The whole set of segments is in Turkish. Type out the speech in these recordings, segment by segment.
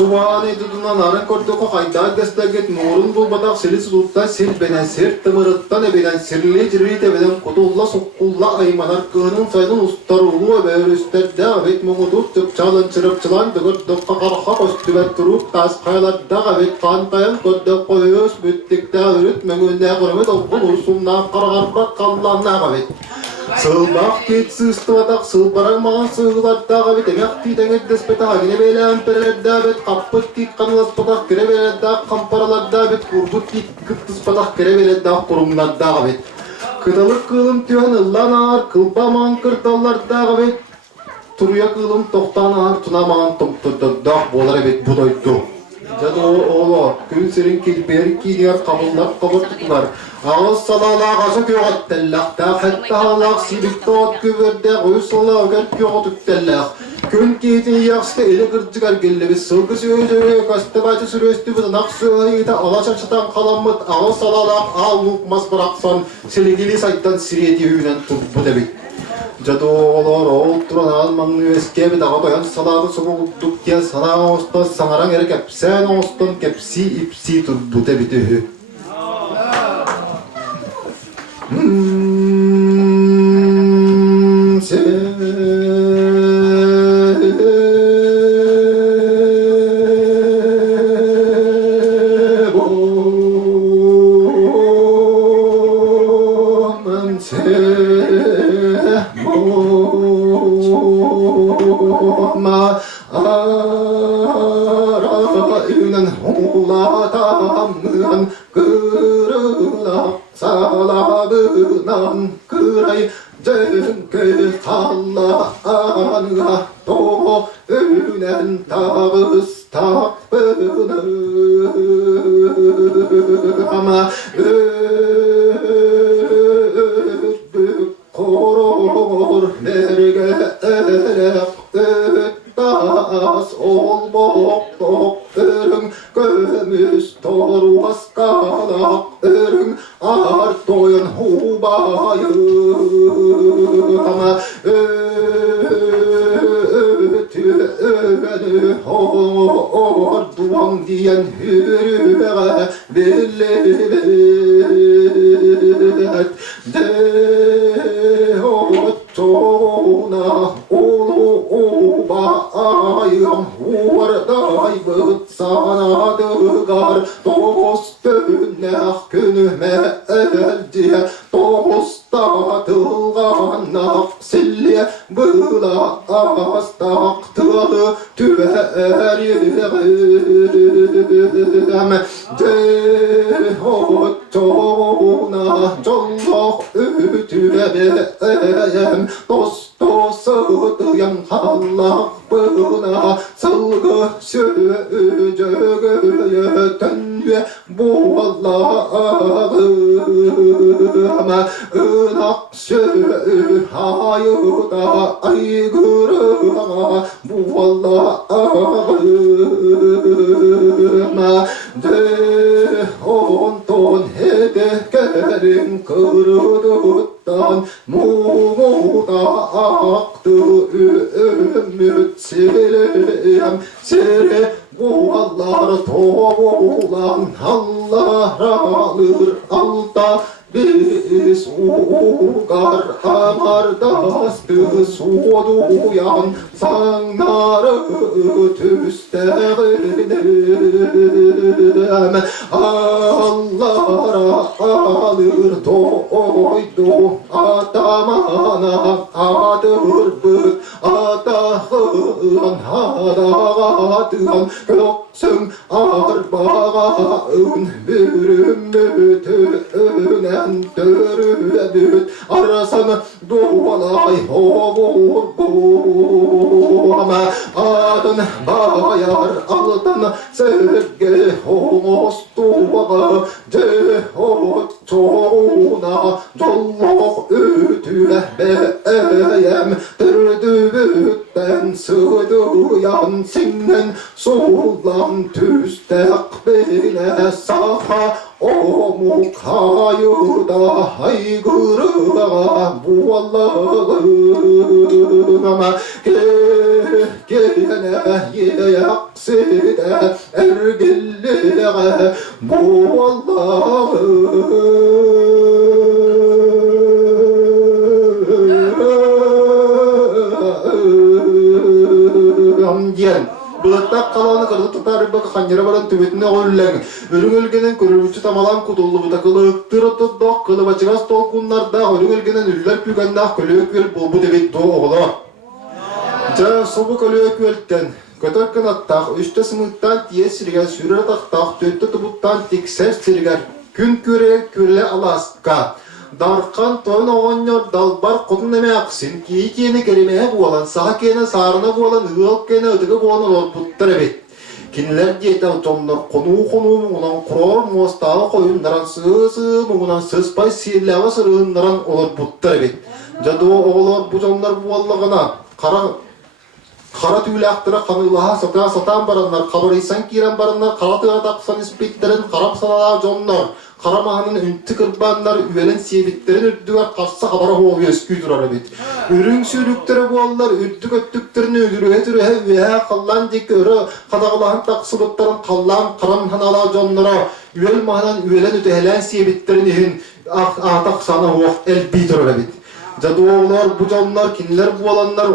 Subhane duduna naran kordu kayda destaget nurun bu badak silis dutta sil benen sir tımırıttan ebeden sirli cirri tebeden kutulla sokkulla aymanar kığının saydın ustarulu ve üsterde avet muğuduk tıp çalın çırıpçılan dıgırt dıkka karha kostüvet turup tas kayalarda avet kantayan kodda koyuz büttikte ürüt mögünde kırmı dolgun ursumdan kargarbat kallanna avet Sılbaq ketsi ıstıvadak sılbarang mağan sığılardağı bit emek tiden eddes beta hagine beyleğen perelerda bit kappıt tit kanılaspadak kere beylerda kamparalarda bit kurdut tit kıttıspadak kere beylerda kurumlardağı bit Kıdalık kılım tüyen ıllan ağır kılbaman kırtallardağı bit Turuya kılım tohtan ağır tunaman tomturdağ bolar bit budoydu Jadı oğlu, gün serin kelberi kiniyar kabullar kabırtıklar. Ağız salala ağası köğat tellaqta, hatta ağlaq sibik doğat küverde, göğüs salala öger köğat üttellaq. Gün ketin yaqsıda ele gırcıgar gellebi, sılgı sözü, kastıbacı süröstü bir naqsıgıydı, alaşaçıdan kalanmıt, ağız salala ağlıqmaz bıraksan, seligili sayttan siriyeti hüyünen tutbu debik. Jadolar olturan almanı eski dağa dayan saladı soğuduk ya sana osta sangaran ere kepsen ostan kepsi ipsi tutbute bitühü. Bılıkta kalanı kırdı tutar bak hanyara baran tübetine koyulan. Örün ölgenen körülüçü tamalan kutullu bu takılı ıktır oturduk kılı bacıgaz tolkunlarda örün ölgenen üller püganda kölük vel bu debet doğu oğlu. Ja sobu kölük velten. Kötörkün attaq, üstte sımıktan diye sirgen sürür ataq, döttü tubuttan tikser sirgen. Gün küre alaska. Darkan toyun oğanyor dalbar kudun eme aksin. Kiyi kiyini kelimeye bualan, saha kiyine sarına bualan, ığal kiyine ödüge bualan olputtar ebet. Kinler diyeten tomlar konu muğunan kuror muastağı koyundaran sığ muğunan sızpay sillava sırığındaran olputtar ebet. Jadu oğlar bu tomlar buallagana, Kara tüyle aktıra kanılaha satan baranlar, kabarıysan kiren baranlar, kara tüyle taksan ispitlerin, karab sanalar jonlar, kara mahanın ünti kırbanlar, üvelen siyebitlerin ürdüver kassa kabara hoğu eskü durar ebit. Ürün sürükleri buallar, ürdük öttüklerini ödürühe veya kallan dik örü, kadağlahan taksılıkların kallan, karam hanalar jonlara, üvel mahanan üvelen ötehelen siyebitlerin ihin, atak sana hoğu elbi durar ebit. Jadoğlar, bu jonlar, kinler bualanlar,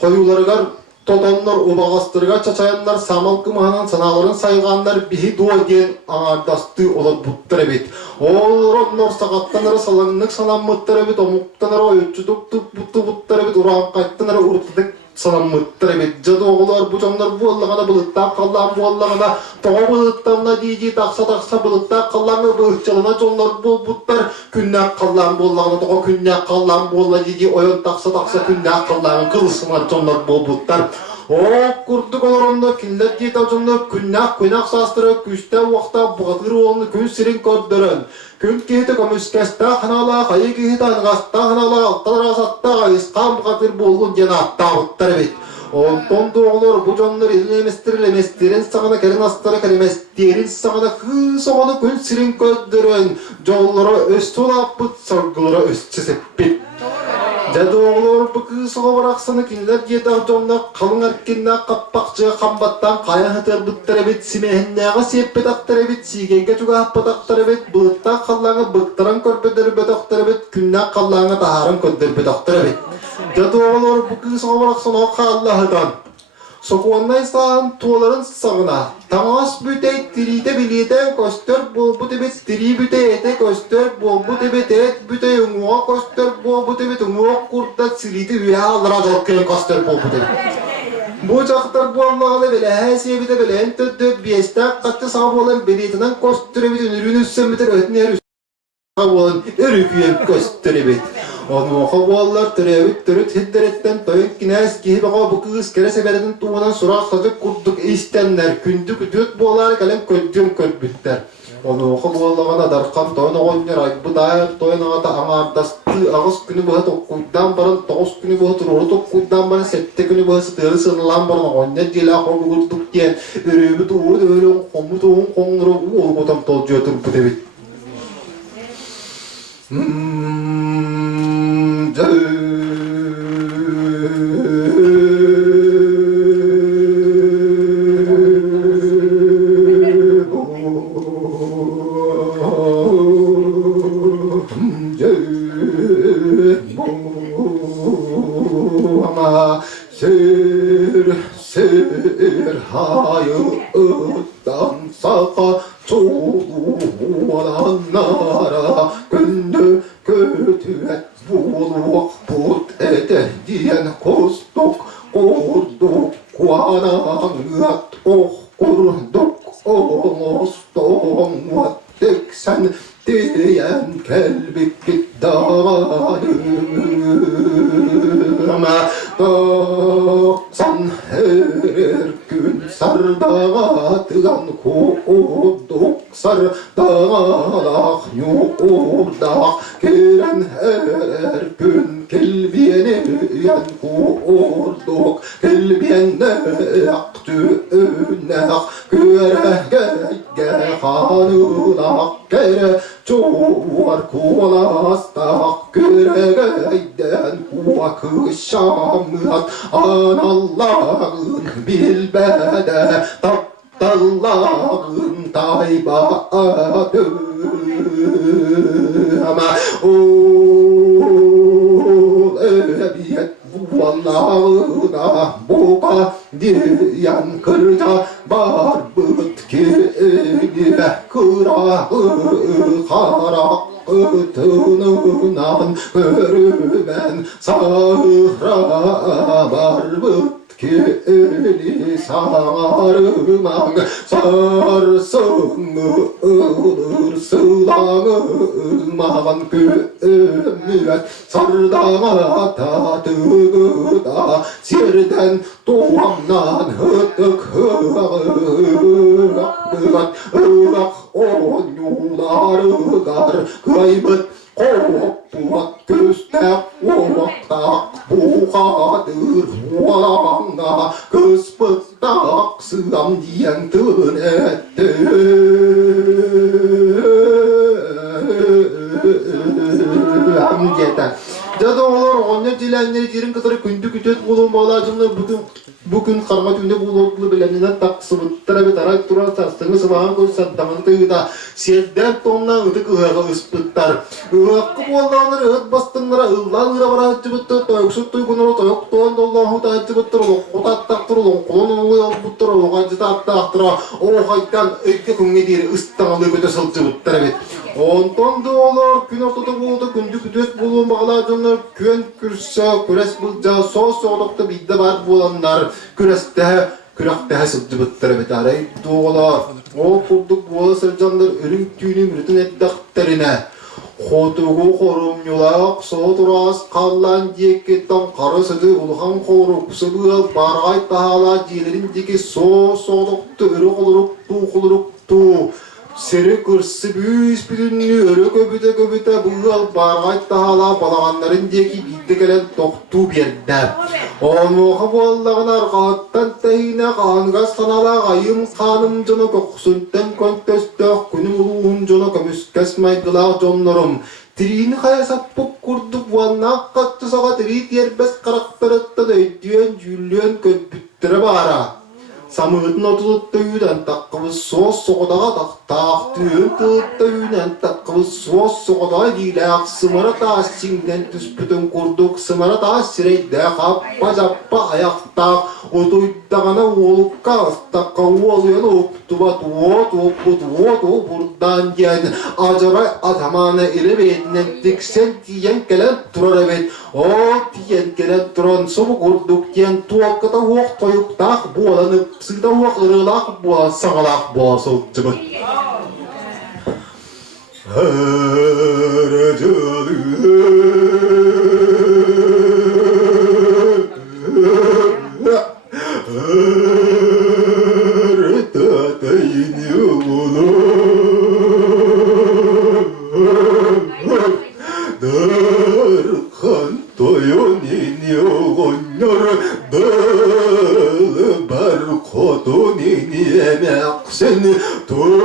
koyulargar, totonlar, obağastırga çaçayanlar, samalkı mahanan sanaların sayganlar, bihi doğa diyen ağardastı olan buttar ebet. Onlar sakattanara salanınlık salanmıttar ebet, omuktanara oyuçuduk buttar ebet, uran kayttanara urtadık salanmıttar ebet. Jadoğlar, bu canlar bu Allah'ına bılıkta kallan bu Allah'ına, toğa bılıktamına diyici taksa bılıkta kallan ve bılıkçalına jonlar bu buttar, künnak kallan bu Allah'ına, toğa künnak kallan bu Allah'ına diyici oyun taksa künnak kallan kılsınlar jonlar bu buttar. O kurduk olurunda kinler diyet ajınlar künnak sastırı küste vakta buğadır oğlunu gün sirin kördürün. Gün kehite kömüskeste hanala, kayı kehite angasta hanala, alttalar asatta, iskan buğadır boğulun cenatta buttar ebet. Ondan doğulur bu canlar ilemestirin sağına kerin astara kerimestirin sağına kız oğlu gün sirin kördürün. Jollara östü olapıt, sargılara östü seppit. Jadoğlar bu kız oğraksını kinler diyet ajınlar kalın erkenine kappakçıya kambattan kaya hıtır bıttır ebet simehenneğe seppet aktar ebet sigenge çuga happat aktar ebet bıtta kallanı bıktaran körpeder bet aktar ebet künne kallanı taharan ködder bet aktar ebet. Jadoğlar bu kız oğraksını o Allah'dan sokuğundaysan tuğların sağına tamas büte diride biliyeten köstör bu tebet diri büte ete köstör bu tebet et büte yunguğa köstör bu tebet yunguğa kurda silidi veya allara zorken köstör bu tebet. Bu çaktar bu Allah'la bile her şeyi bile bile entürdü biyestak kattı sağ olan belirtinden köstörü bütün ürünü üstünmüdür ötünler olan örüküyen köstörü bit. Onu kavallar türüt hidderetten toyuk kines ki bağa bu kız kere seberden tuğanan surak sacık kurduk istenler kündük düt boğalar kalem köddüm ködbütter. Onu kavallarına darkan toyuna oynar ay bu dair toyuna da amardastı ağız günü bu tokkuddan baran toğuz günü bu turulu tokkuddan baran sette günü bu sıtırı sınılan baran oynar dila kogu kurduk diyen örübü tuğur öyle komu tuğun konuru bu olgotam tolcuyotur bu debit. Sır hayırdan saka çoğulanlara gündü kötü et buluk put ete diyen kostuk kurduk kuanangat kurduk omoston vattık sen diyen kelbik dağları ama doksan her gün sardatılan kuduk sardağalak yurdak giren her gün kelbiyeniyen kurduk kelbiyenne yaktünek görege hanınak gere çoğar kulastak göregeyden kuvakışamlat analağın bilbede taptallağın taybadı ama ol ebiyet Allah'ına boğa diyen kırca var bitki kırağı karak tınınan görümen sahra var bitki sarımang sarsın ılır sılağıman gömüet sardama tadıda sirden doğamdan hıtık hırak on yuları gar kaybet Koppuat köstek omaktak buhadır hualanga kıspıttak sığam diyen tın etti yeter. Jada olar onya dilenleri jirin kıtırı kündü kütöt bulun balacımlı bugün karma tünde bulutlu bileninden taksıbıttıra bir tarak turar sastığını sıvağın göz santamını tığda serden tondan ıdık ıhağı ıspıttar ıhakkı boldanları ıht bastınlara ıllan ıra bara hıccıbıttır toyuksut tuygunları toyuk toğan dollahu da hıccıbıttır otat taktır kolonun ulu yolbuttur oğacı taktır o haytan ıkke künge diri ıstamalı göte sılcıbıttır evet ondan da olur gün ortada buldu gündü kütöt bulun bağlacımlar kön kürse küres bulca sos oğlukta bidde var bulanlar kürekte sılcıbıttır evet arayıp doğular o kurduk boğala sırcanlar ölüm tüyünü mürütün etdakterine Xotuğu xorum yolaq soğuturaz kallan diyekketten karı sızı ulhan koruk sıvı bargay tahala jilerindeki soğuduktu ürük oluruk Seri kırsı büyüs bütünlü örü köbüte bığal bargay tahala balağanların diyeki bildi gelen toktu bir yerde. Onuğa bollağın arqattan tehine qanğaz kanala qayım kanımcını köksünten kontöstök günüm uluğuncunu kömüskesmaydılar jonlarım. Tirini kayasap pop kurduk vanna kattı sağa tiri yerbes karakterittan öydüyen jülyen köpüttüre bara. Samıtın otutuyudan takkımız sos soğudağa tak tüyün tutuyudan takkımız sos soğudağa dilak sımara taşçinden tüspütün kurduk sımara taş sireyde kappa cappa ayakta otuydağına olukka ıstakka oluyan oktuba tuo buradan diyen acabay adamana ile beyninden diksen diyen gelen turar evet o diyen gelen turan sobu kurduk diyen tuvakkata hoq toyukta bu olanı Sığda hoq ırılaq boğa sağalaq boğa soğutçıbı Seni tostak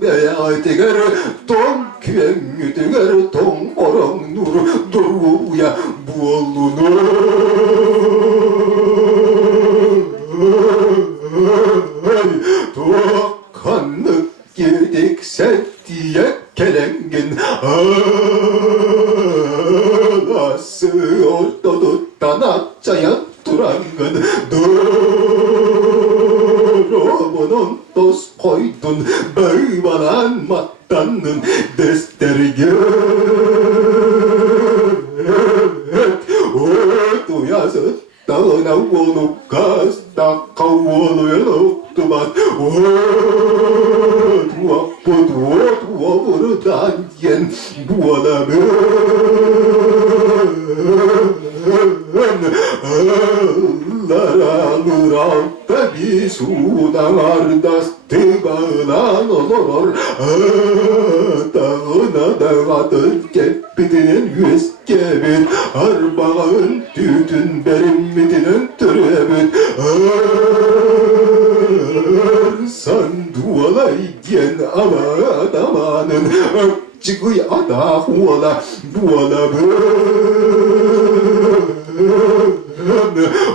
beyatiger ton küengütüger ton orang nur duruya buolunu Tuakkanlık yedik settiye kelengin Ağası ortoduttan atçayan durangın Durumunun toz koydun Beyvalan mattanın desterge Otu yazıt dağına olup gazda kavuluyan oktubat Tuva buradan yen bu adamı alır altta bir sudan ardastı bağlan olur Dağına dağatın kepitinin yüz kebit Arbağın tütün berimmitinin türebit San dualay diyen ama adamanın Çıkıy ada huala duala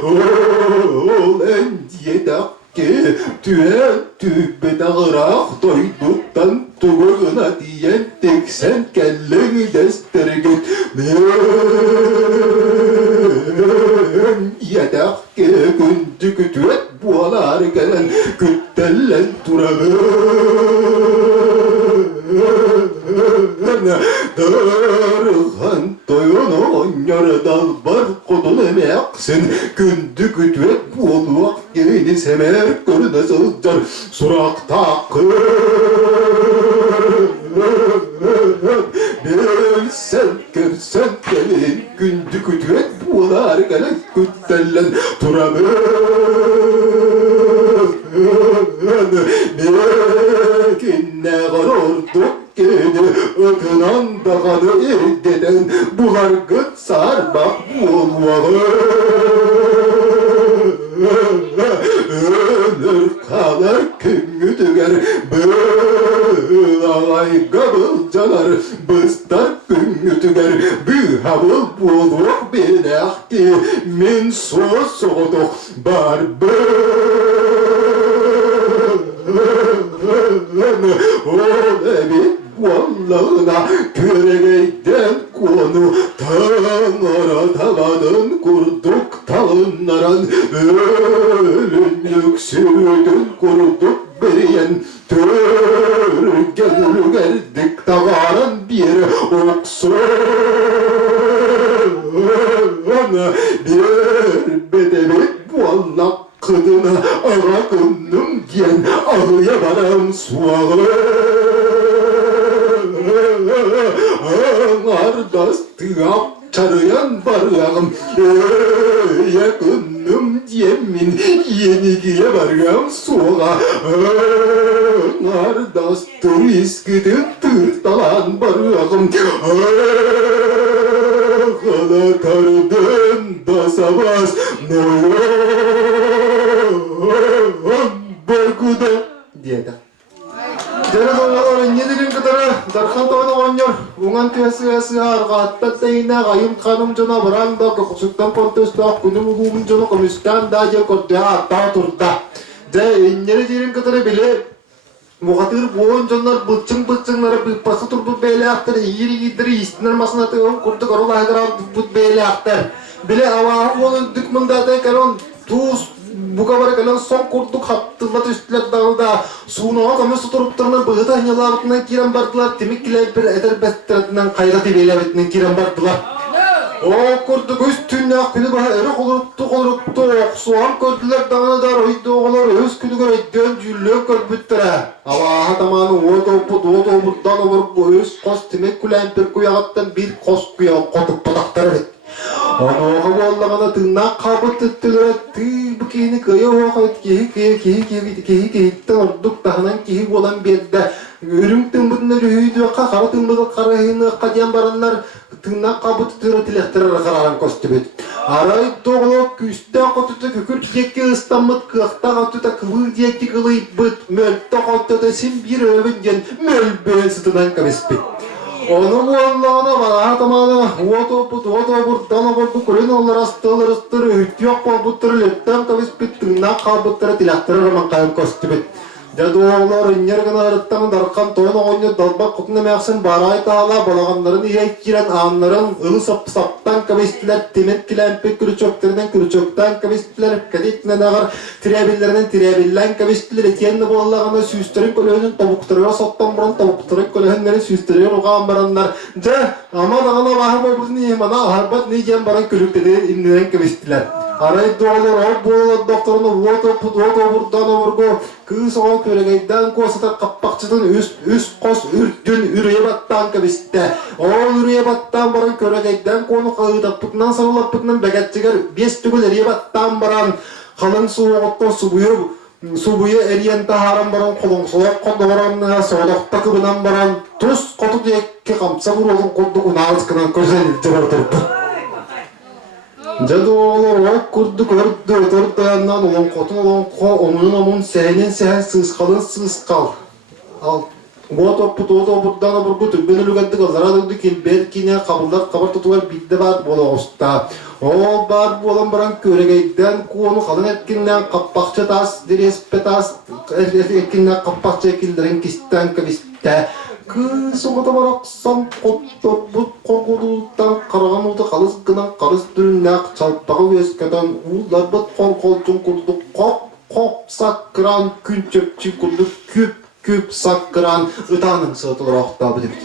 Olen diyedakke tüe tübe dağırak doyduktan tuğuna diyen tek sen kelleği destergit kütüet bualar gelen küttellen turabı darıhan toyunu onyor dalbar kodun emeksin gündü kütüet bualuak yeni semer görüne sılcar surak takır bilsen görsen gelin gündü kütüet bualar gelen küttellen turabı ne garorduk gidi ökünan dağını irdeden bular gıt sarmak bulmalı ölür kalır küngü tüger bağay gabıl canar bıstar küngü tüger bühabıl buluk bilekti min soğuduk barbı o evi vallağına küregeyden konu tağlara tavadın kurduk tağınlaran ölünlük sürdün kurduk beriyen törgül geldik tağaran bir oksun bir bedevi vallak kıdına ağa kınnım diyen ağıya varım suağı ağardastığap çarıyan barağım yakınım diyemin yenigiye varım suağa ağardastığım iskidin tırtalan barağım ağala tardın da sabas Borguda diye de. Jana doğalar nedirin kadarı darkan tavada oynuyor. Ungan tüyası argatta teyine gayım kanım cana baranda kusuktan kontesto kunum uğum cana komistan da je kodya atta turda. Je nedirin kadarı bile muhatir boğun canlar bıçınlara bir pası turdu bele aktar iyiri gidiri istinar masına tığım kurdu karol ahgara but bele aktar. Bile avahı onun dükmanda da karon tuz bu kadar kalan son kurduk hattılar üstler dağılda sunuğa kamış tutup bığıda hınyalarından kiran bardılar temikkiler bir eder bestlerinden kayda tebelevetinden kiran bardılar o kurduk üstünne akını baha eri koluruptu soğan kördüler dağına dar oydu oğlar öz külüger öydön cüllön körbüttüre avaha tamanı otobuttan over öz kos temek kulen bir kuyağattan bir kos kuyağı kotuk pataktar evet Onu vallahi tırnak kabı tuttular bu kini kaya vakit ki torduk tahanan ki olan bir de ürüntün bunları hüydü kakara tırnak karahını kacan baranlar tırnak kabı tuttular tilektirer kararan kostübet aray doğulu küste kotuta kükür çekki ıstamıt kıhta kotuta kıvır diyekti kılayıp bıt möltte kotuta sim bir övüngen möl böyle sıtıdan kabespet Onu bu Allah'ına bana tamamı otobuttan bu kulen onlar astılar hütyok kabutları lepten kavis bittiğinden kabutları tilakları raman kayın kostübet. Jadoğlar inyer gana arıttan darkan toyuna oynuyor dalbak kutuna meyaksın baray tağla balağanların iyi giren anların ılı saptan kavistiler temet kilen pek kürçökten kavistiler kadetine dağır tirebillen kavistiler etiyenli bu Allah'ına süsterin kölöğünün tavukları sottan buran tavukları kölöğünleri süsteriyor uğan baranlar ja ama dağına bahar babuzun ihmana harbat neyken baran kölüktedir imdiren kavistiler Aray doğalar bu doktorunu buradan vurgu kız o köregeyden kosata kapakçıdan üst kos ürtün üreye battan kabiste o üreye battan baran köregeyden konu kağıdapıknan sarılapıknan begetçiger beş tügül ereye battan baran kalın soğukta subuyu eriyen taharan baran kolun soğuk kondu baran soğukta kıbınan baran tuz kotu diyekke kamsa vurulun kondu unağız kınan közel cıvartırdı Jadoğlar kurduk ördü yandan olan kotun olan onun senin sen sız kal al otobuttan burgu tübbeni lügattık azaradık belki ne kabar tutular bildi var bola osta o bar bolan baran köregeyden konu kalın etkinden kapakça tas direspe tas etkinden kapakça ekildirin kisten kaviste Soğuda baraksan qottor bu qorquduldan qarağan oldu qalız qınan qarız türünnaq çalpağı veskeden ular bu qorqolcun qurdu qop sakran künçöpçü qurdu küp sakran ıtanın sığıtılar aqta bilip.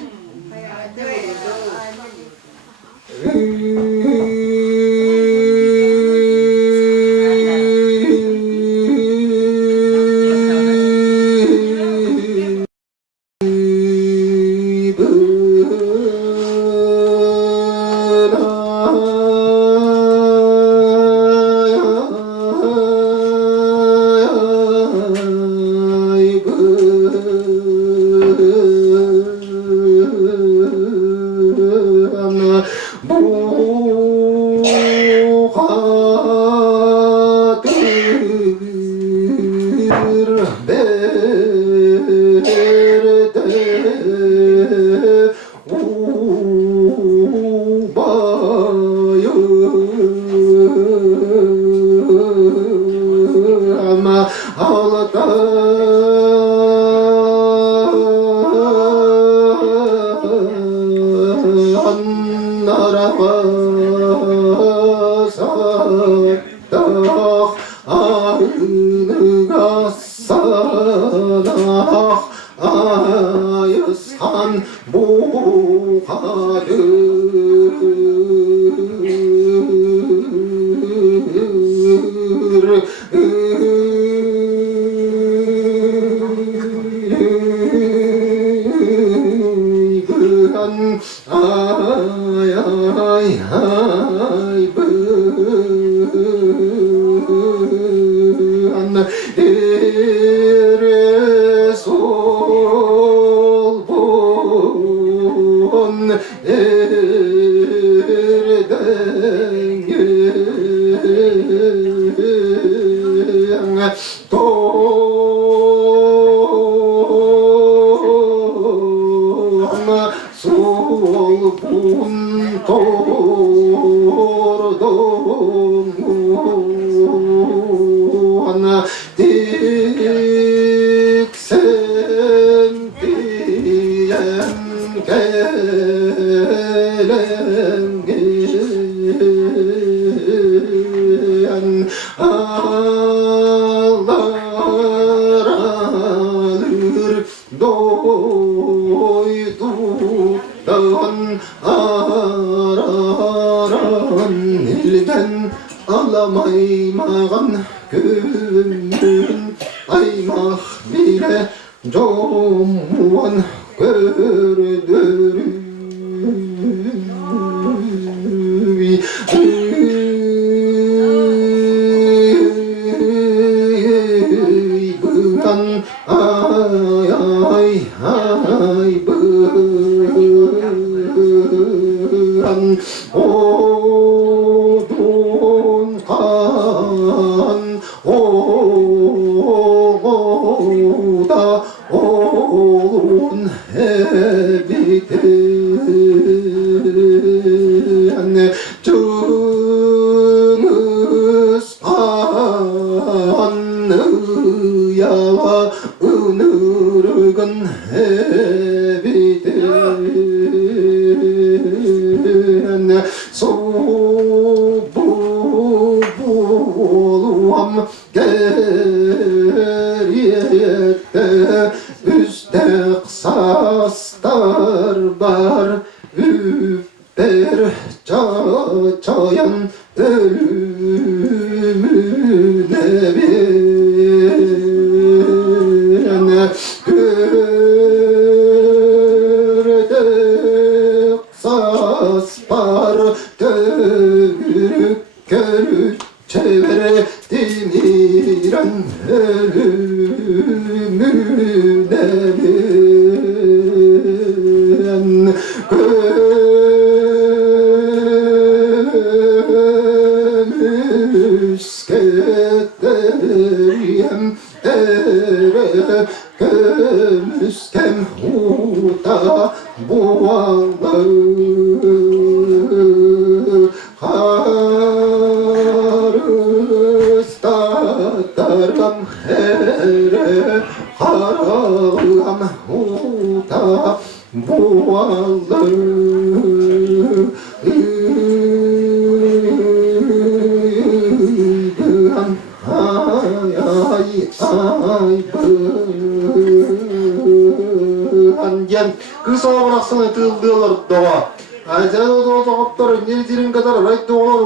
soğunaksın tıldılar doğa. Ajan o doktor ne dirin kadar right dolar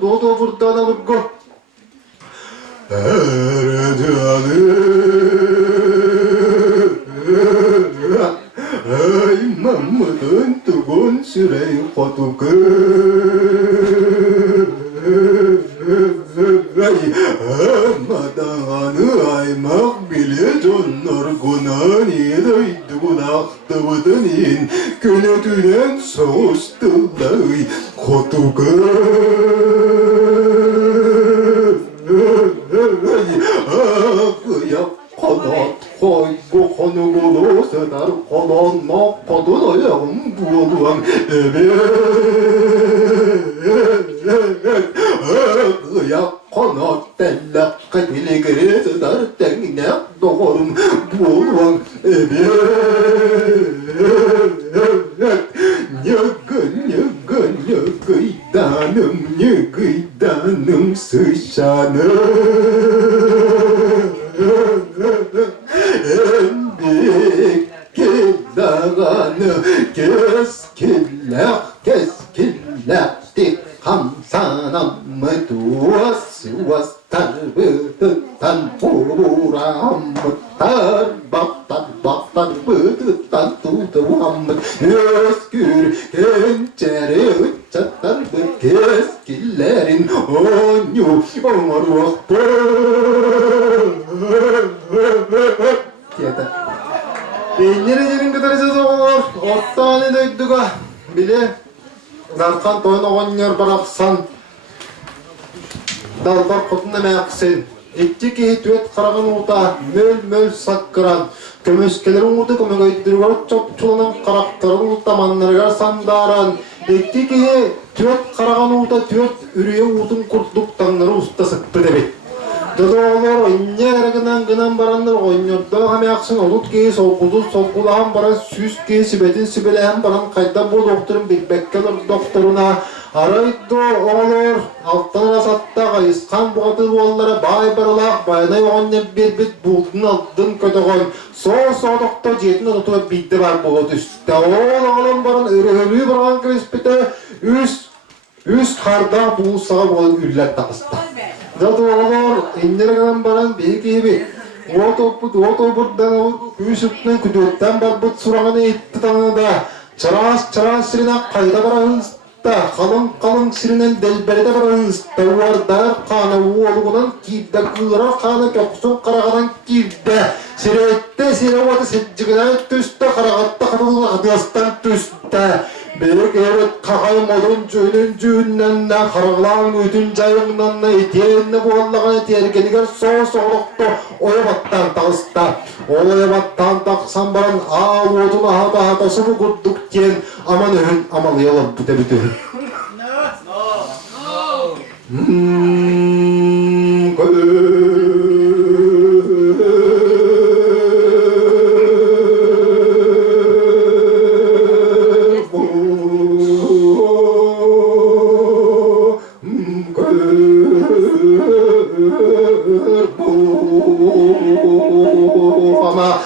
oto buradan burgo. Ay mammadın tugun sürey kotukı. Madanı aymak bile canlar gunani daydı aktıvıdın könetünen soğustılay kotukı. Yak kanat koygu konugulu sener kalanma kadın ayağım buğulan yak kanat tellak kadili gri sener tengine doğrum buğulan Nyıgıydanım sıçanım en büyük dağını keskillek hamsanam mı duas tarbıtıtan uğram tar bıtıtan tutuam özgür gençeri çatar keskillerin onyu omaruh yeter. Nerelerin kadar olur? Ottane döydüga bile zarkan toyun oğanyor bıraksan dalbar kutunda meyaksin. İtti ki tüet karagan uta möl sakkıran kömöskelerin uta kömögöydürgör çok çulanan karakterin utamanlargar sandaran. İtti ki tüet karagan uta tüet ürüye utun kurtluk tanları usta sıktı debit. Dodoğlar oynayarak gınan baranlar oynuyordu. Hem yaksın olut ki sokulağın baran süs ki sibetin sibeleğen baran kayda bu doktorun bilbekkeler doktoruna araydı olur. Alttan rasatta kayıskan buğatı boğullara bay baralak bayana yoğunlayıp bir bit buldun aldın kötüğün. Soğuk doktor jetin oturup bildi var buğut üstte. Oğlan baran örüğü baran krispite üst karda buğu sağa buğun üller takısta. Zadoğlar indiregan baran bir gibi oto buradan küsütten küdütten barbut surağını itti tanıda çaras sirine kayda baranızda kalın sirinen delberide baranızda vardar kanı oğluğundan kibde kıra kanı köksün karagadan kibde sirevada secigine tüste karagatta katılın adiyastan tüste Belek evet kakay modun cüğünden de karıglan ötün cayımdan da etiyenine buğallağın etiyergeniger soğuktu oyabattan tağısta. Oyabattan tağısan baran ağudun ahata bu kurduk diyen aman öhün amalayalım bu da bütün. Ama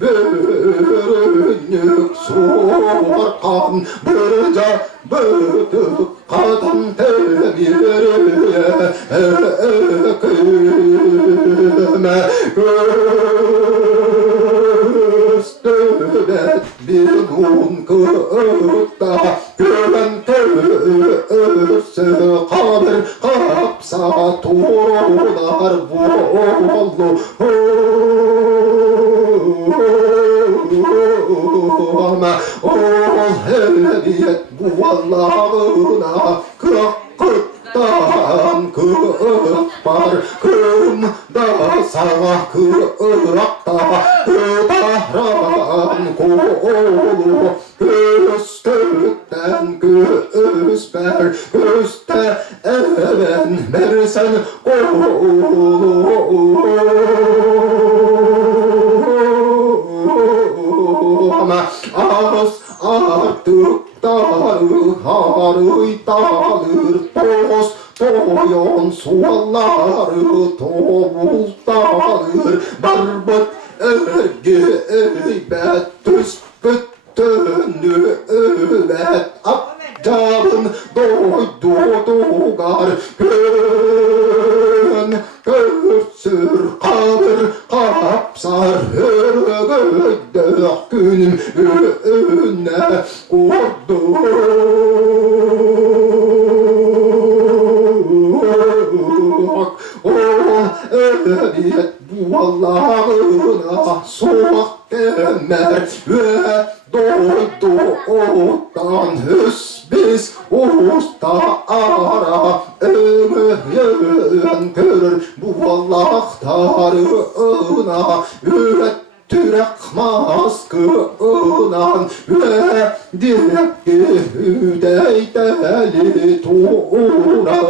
börünük sorkan börca bödük kadın temire köme göstüret bir nun kırta gören törse kabir kapsa turular bollu ama ol heviyet bu Allah'ına kıktan kıkbar kımda sağ kırakta kıtahran kolu göstökten gösper göste even versen kolu ama az artık darı harıy dalır toz toyon sualları tobultanır barbet ergeybet tüspüttünü övet abdabın doydu doğar gün görsür kalır kapsar örgüdök günüm önüne kurdu o ebiyet bu Allah'ına soğuk kemer ve doydu otan hüsbis usta ara ömüyün görür bu Allah'tarına ve Türekmaz kınan ve direk hüdeydeli tuğrar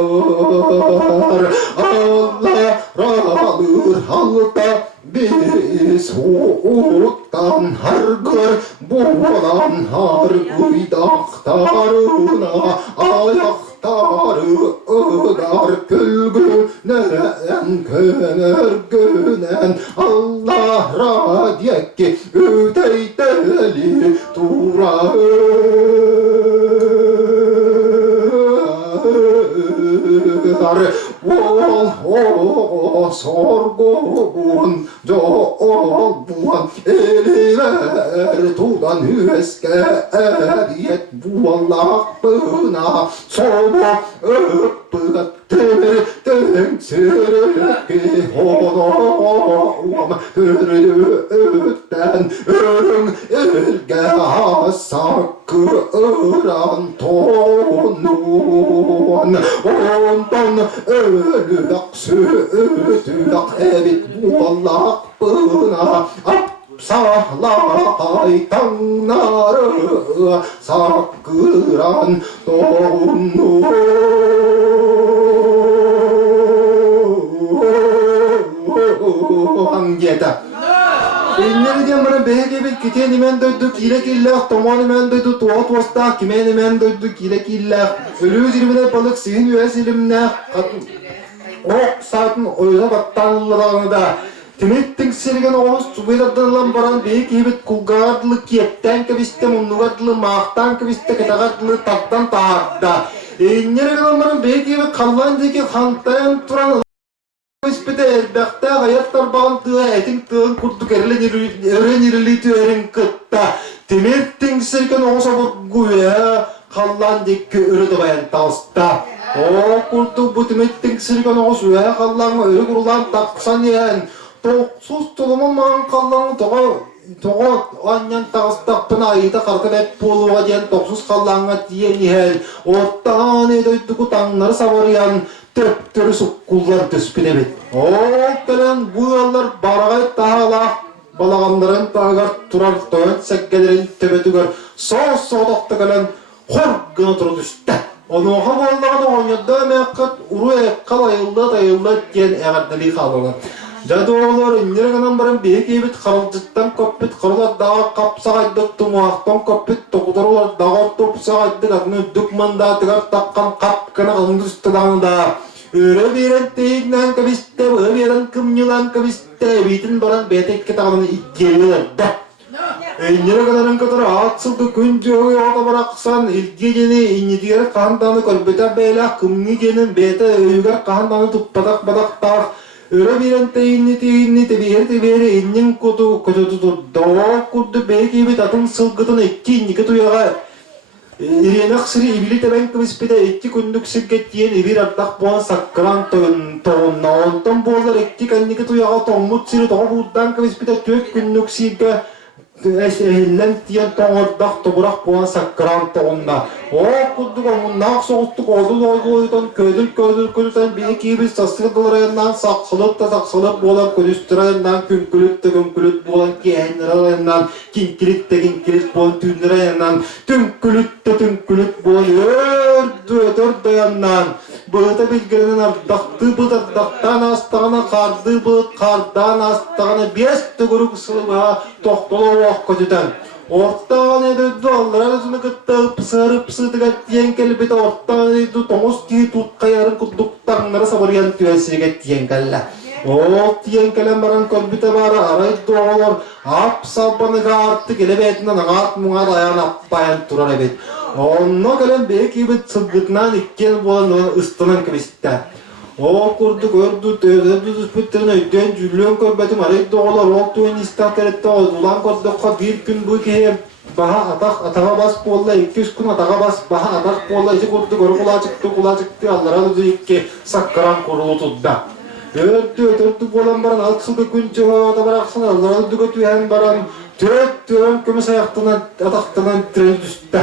Allah alır halda biz huttan hargır bulan hargıydaktarına ayaktarı ıdar külgünen könörgünen Allah radyekki üdeydeli turar sorgun buan eliver tudan hüeskeriyet buallakpına soba öppügat Tensirki honam hürlütten örün elge sakıran tonun ondan ölülük sütülük evit buallak bına Sahlay tanrı sakıran tonu Angeta. İnleri diyen bana behege bir kiteni men döydük ilek illah tomanı men döydük tuat vasta kimeni men döydük ilek illah ölü zirvede balık sihin üyes ilimne ok saatın oyuna battanlılığını da Timettin sergen oğuz subeladırlan baran beyik hibit kulgardılı kiyetten kebiste munnugatlı mağtan kebiste ketagatlı tattan taarda İnleri diyen bana beyik hibit kallandaki hantayan turan Üspede elbette hayatlar bağıntığı etin tığın kurtuk ören irili tüğerin kıtta Timettin sergen oğuz guya kallandaki örüdü bayan tağısta O kurtuk bu timettin sergen oğuz guya kallanma örü kurulan taksan yen Toksuz tulumun mağın kallanı toğa anyan tağıstakpına ayıda kartı hep poluğa diyen toksuz kallanğa diyen ihel Ortağın edöydüğü tanları savarıyan Töptürü sukkullar tüspüne bit. O gelen bu yollar baragay tağala balağanların tağar turar toyun sekkelerin töbetügör soğuz soğudakta gelen horgına turu düştü. Onu oğa bollağını oynaydı mekkat uru ekkal ayıldı diyen eğerdeli kalırlar. Jadoğlar indirgenen barın büyük ebit karılcıttan köpüt kırılar dağa kapsağaydık tumuaqtan köpüt tokudurular dağa topsağaydık adını dükmanda tıgar takkan kapkana kılındırıstılağında Öre veren teğinden kabiste, öre veren kımyılan kabiste bitin baran betek tağını ikkelilerde İndirgenen'in kadar atsıldı güncü oğda bıraksan ilgeceni innidiger kahandanı körbete beyla kımnigenin bete öyüger kahandanı tuppadak badak tağ Öre veren teğinni teberi innin kutu dağa kurdu belki bir tadın sılgıdın iki tuyağa İriyenak siri ibili teben kıvispide iki kündük sirket diyen ibir ardak boğan sakkaran toğunna ondan boğalar iki kanniki tuyağa toğmut siri toğa buğdan kıvispide tök kündük sirke Ehilen diyen toğurdak toğurak boğan sakkaran toğunna O kudduk omunnak soğustuk oydun ködül bir iki bir sasırdılar ayından saksılıp boğalan könüstür ayından künkülüt boğalan kiyenler ayından kinkilit boğalan tünler ayından tünkülüt boğalan ördü dayandan Bığıta bilgilenen ardaktı ardaktan astağına kardı kardan astağına bes tügürü kısılığa tohtolu oğuk kötüden Ortağın edöydü allar arasını kıttı sarıp diyen kelbet ortadan tomos ki tut kayarın kutluklarına sabıryan tüyesiget diyen kelle. O diyen kellen baran kelbete bara arayıp doğulur. Ap sabbanıga arttı kelebetinden ağat muğa dayan appayan turar evet. Onunla kellen belki bir sıgıtından ikken bolan ıstınan kibistten. O kurdu gördü tözüldü düspütlerine ödden cüllön kelbetim arayıp doğulur. O tüyen istakerette ulan kordukka bir gün bu ki baha atağa bas bolla 200 gün atağa bas baha atak bolla içi kurdu gör kula çıktı allara düzü iki sakkaran kurulu tutda. Ördü bolan baran alt sıldı günce havada bıraksın allara düzü tüyen baran tüyen kömüs ayaktan ataktan tren düştü.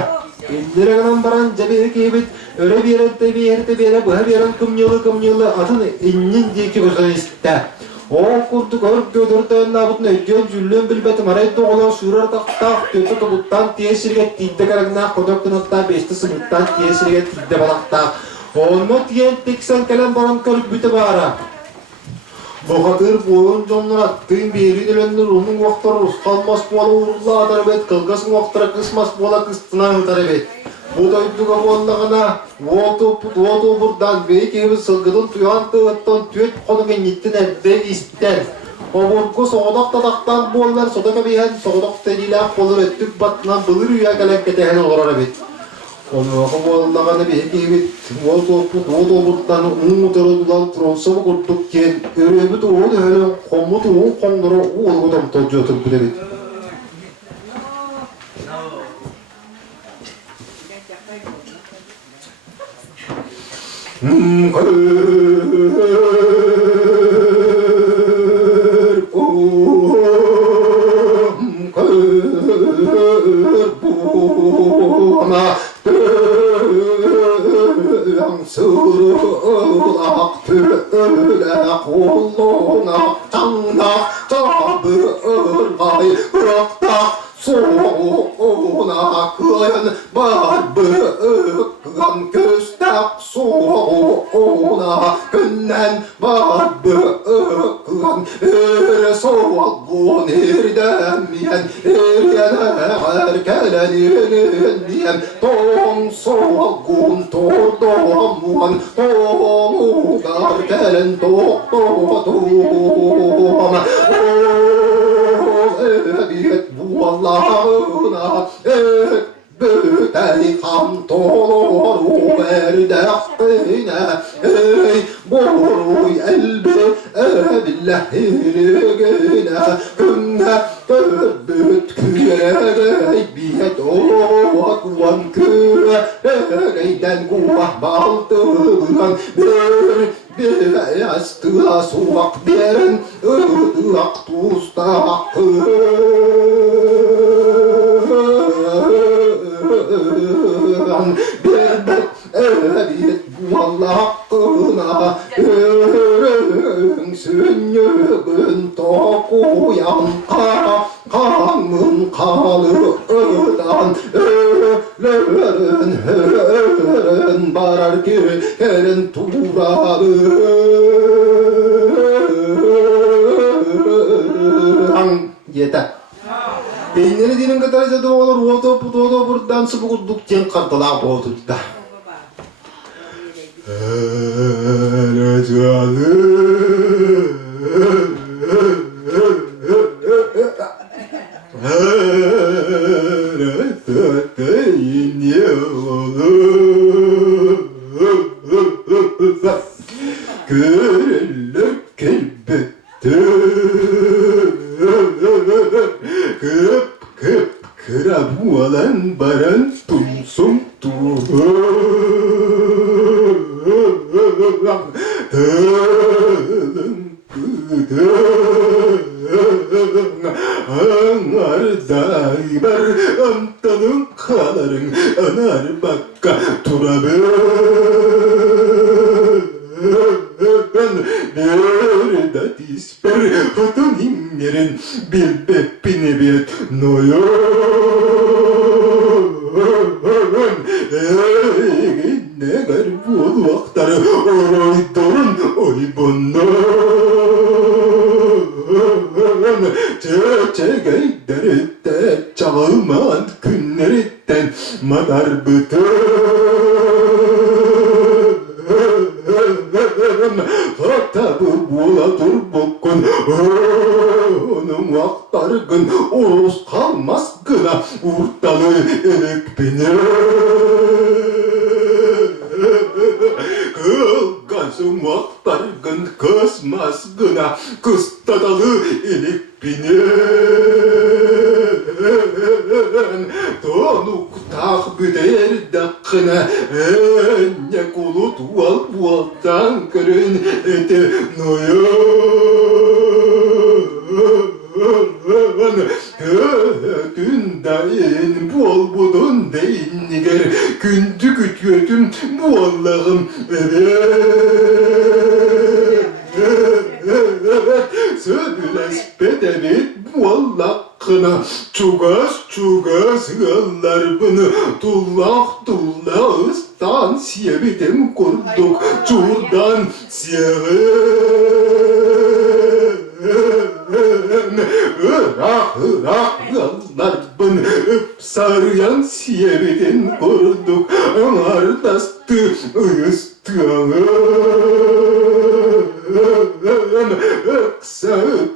Elleri kanan baran cebi kebit öyle bir yere bu her yerin kımyılı atın innin diye ki gözden iste. O kurdu gördü nabıtın ödyen cüllön bilbetim araydı oğlan sürür tak tötü tabuttan tiyesirget tidde karagına kodoktunakta beşti sıgıttan tiyesirget tidde balakta. Onu tiyen teksen kelen baran kalıp büte bara. Boğadır boyun jonlar attığın beri dilendir onun vaxtları uskalmaz boğala uğurla atar evet kılgasın vaxtara kısmaz boğala kıstına hıtar evet. Bu da üddüga boğallağına voto buradan belki evi sılgıdın tuyan tığıttan tüet konun enittin evden isten. O burgu soğudak tadaktan boğallar sodaka beyhen soğudak teliyle olur öttük batından bılır üye gelen ketehen olur evet. Onu boğallağına belki evi voto buradan umutarıdılan trosobu kurduk ki örebi de oğlu öyle komutu oğun konduru oğulgudan tocu oturup evet. Soğuna kıyan barbıkın köstek soğuna günden barbıkın soğuğun erdemeyen erkelenirken ton soğuğun tordoğun ton garkelen doktoğum evet bu Allah'ına büteli kam tolu verdektine boruy elbi billahirgine künne büt küre biyet oğlan küreyden kuvah baltığından bir yastığa suvak veren ıdıak tuzda berbet evet bu Allah hakkına sünyüğün tokuyan kanın kalıdan ölürün barar ki gelin turabın yeter. Beynleri dinin katarıca da olur, oto buradan sıvıkuduk jen kartala boğdukta. Hele canım, hele satayım yolum. Görülür kelbette kıp kıra bualan baran tumsum Anarda iber amtanın kaların anar bakka turabın nerede disper hatanim yerin bir bepine bir noyon ne garip ol vaktarı oy dorun oy bundan çeçe geyderette çalman günleri bitten manar bıtın Hatabı bula dur bokun onun vaktargın Oruz kalmaz gına urtalı elek beni Kılgazım vaktargın kısmaz gına Kıstadalı elek beni Donuk tak büder dakına Enne kulu tuval bualtan kırın ete noyun Kötündayin bol budun deyin niger Kündü kütüyötüm bu Allah'ım Söbüles bedevit bu Allah'ına Çugas yıllar bunu Tullak ıstan siyebitim kurduk Çurdan Irak yıllar bunu Sarıyan siyebitim kurduk Ardastı ıstığın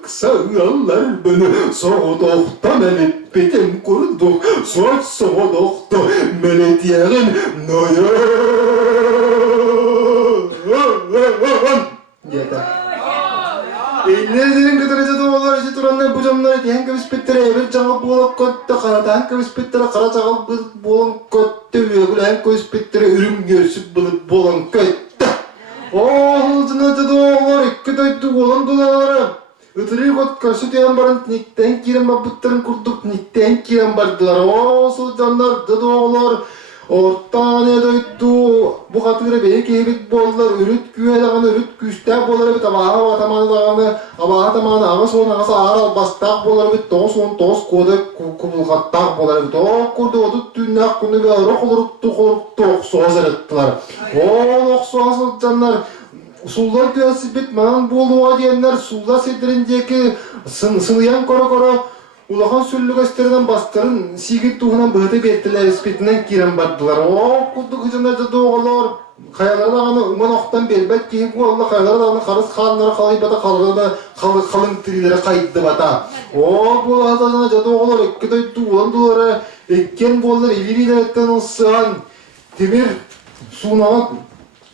Kısa yıllar bunu soğudukta melip bitim kurduk soğudukta melet yerin noyun Yeter Ellerinin kıtırıcı doğular işi turanlar bu camları diyen gibi spittere evvel çağıl boğulup kötü Karatan gibi spittere kara çağıl boğulun kötü Ögülen köy spittere ürün görsüp bulup boğulun kötü Oğulcunacı doğular iki doydu olan doları Itırı kotka şu diyen barın nikten kiren babıttırın kurduk nikten kiren bardılar Oğul canlar doğular Ortağına doydu bu katıgıra belki hebit bollar ürüt güve dağını ürüt güçler bollar bit abaha vatamanı dağını abaha tamanı ağa son ağası ağır albastaq bollar bit toğuz on toğuz kodu kubulgattaq bollar bit o kurdu odut tünnak kundu ve roq oluruktu soğuz erettiler o soğuz canlar Sullar tüyası bit manan boluğa diyenler sullar sedirindeki sınıyan kora Ulahan süllü gösteriden bastırın sigit tuğunan bıhıtı bettiler ispetinden kiren bardılar. O kudduk hıcınlarca doğular. Kayaları dağını uman oktan belbet kiyip bu Allah kayaları dağını karız kanlara kalayı bata kalın tirilere kayıttı bata. O bu hazırcanaca doğular ekki doydu ulan dolara ekken bollar iliriyle etten olsan temir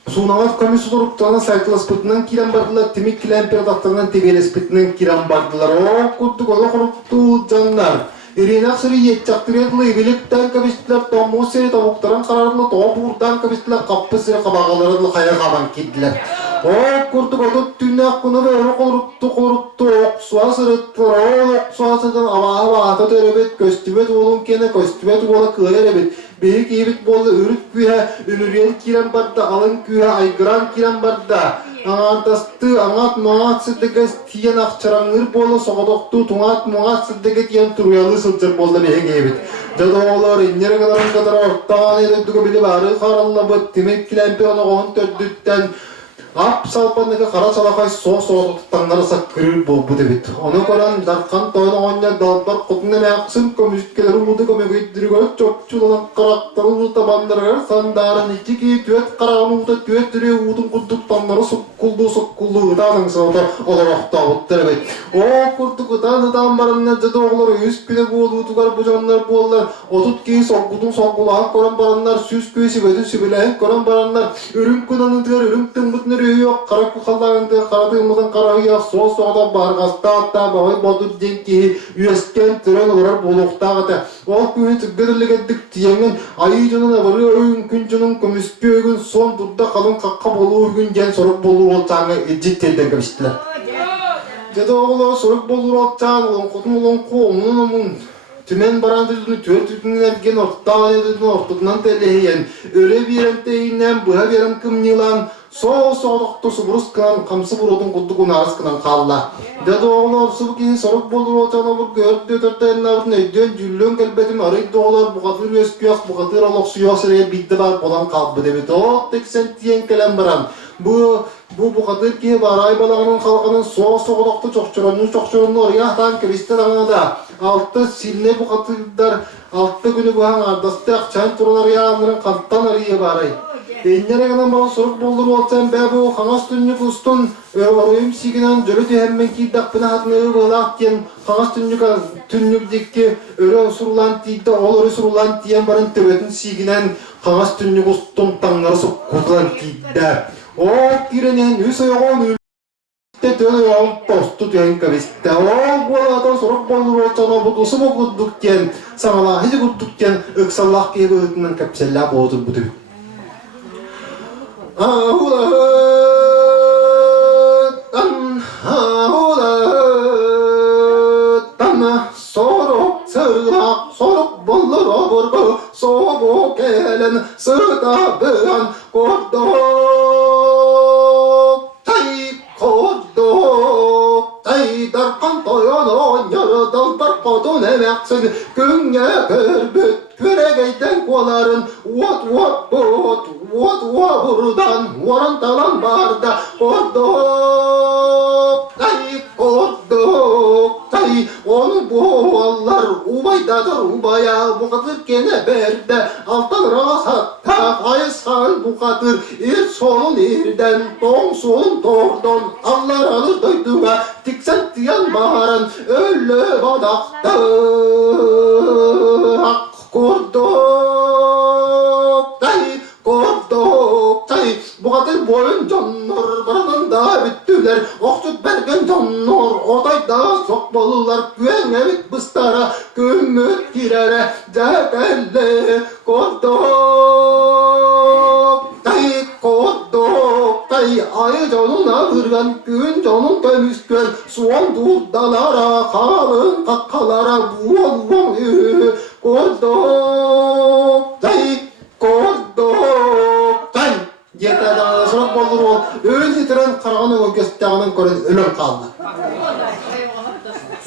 Sunavat komisi duruklarına saykıla spıtından kiren bardılar, temik kilen perdaklarından tebele spıtından kiren bardılar. O kudduk ola kuruktu canlar. Erinak sırı yetçaktır edili, ebelikten kabiştiler, tomu seri tavuktaran kararlı, tomu buradan kabiştiler, kapı seri kabağalarını kaya kaban kediler. O kudduk ola tünnak kunu ve onu kuruktu, oksuğa sırıttılar. O oksuğa sırıttan avaha bağata törebet, köstübet olun kene, köstübet ola kıya erebet. Büyük evit bolda ürüt kühe, ünüryen kiren barda, alın kühe, aygıran kiren barda. Ağardastı, ağat muğat sıddıgı tiyen akçarangır bolda, soğudoktu, tuğat muğat sıddıgı tiyen turuyalı sılçır bolda büyük evit. Jadoğlar, inlere kadar ortağın edildiği bile barı karalla bıt, demek kilempi onu on tördükten Ap salpandaki kara salakay soğuk tutanları sakkırır bu debit. Onu koran darkan toğunu oynayan dallar kutunda meyaksın komüşkeleri uğdu komegüydürügör çokçulanan karakterı uğdu tabandırır sandarın içi ki tüet karağın uğdu tüet dürüye uğdun kudduktanları sokkuldu ıdasın sağda olarakta uğdu debit. O kurtuk ıdan barınlar cadoğları yüz güne buğuluğdular bu canlar buğullar otut ki sokkudun sokkulahan koran baranlar süs köy sibedin sibileyen koran baranlar ürün kunanıdır ürün tımbıtnır yok karakul kallarında karadığımızın karahıya soğuda bargasta hatta bağay bodur denki üyesken tren olarak bulukta gata o köyün tıggırlık ettik diyenin ayıcının avırı öğün küncünün kömüskü öğün son durda kalın kakka bolu öğün gen soruk bolu olacağını cidden kabıştılar Cada oğlu soruk bolu olacağını olan kutun onun Tümen barandırını tüyürtüdün ergen ortağı edildiğin ortadan teleyen öyle bir enteyinen bıha veren kım yılan soğuduktu suburuz kınan kamsı burudun kuddukun arız kınan kalla Dede oğlu orsu bu ki soruk boldur olacağına bu gördü dörtten navudun ödüyen cüllün gelbedim arıydı oğlar bu kadar ösküyak bu kadar oluk suya sıraya bildi var bolan kalbı demedi o tek sen tiyen kelen baran bu kadar ki baray balağının halkının soğuk soğukta çokçuranın oraya tam kristal da altı silne bu kadar altı günü bu han ardastı akçan turalar yağmurun kantan araya baray. Enlere gelen bana sorup buldur olsam be bu hanas tünlük ustun orayım siginen jölü tühemmen ki dakpına hatını ıvılak diyen hanas tünlük dikti öre usurlan tiydi ol usurlan diyen barın töbetin siginen hanas tünlük ustun tanları sokkulan tiydi. O girenen üs ayağın ülkede dönüyor postu tühen kabiste. O bu aladan sorup buldur olsam bu dosu bu kudduk diyen sanala hiç kudduk diyen ıksallah gibi ıhtından kapsella boğdur bu tübü. Sorup sırlak sorup bulur oburgu soğuk gelen sırda bıhan korduk tay darkan toyanın yarıdan darkodun emeksin günge gürbüt küregeyden koların vat buradan varan talan barda korduk tay onu bu allar ubaydadır ubaya bu kadar gene berde alttan rahatta ayıskan bu kadar solun irden don solun tordan allar alır doyduğuna tiksen diyen baharan ölü badakta hak korduk tay bu kadar boyun canlar baranında bittüler oksut bergen canlar odayda sok bollar güvene bit bıstara gümüt girere cebelle korduk tay ayı canına vırgan gün canın temizken soğan durdalara kalın kakkalara buğallam korduk tay yeter daha sonra boldur ol öl yitiren karağının ökestağının koran ölüm kaldı.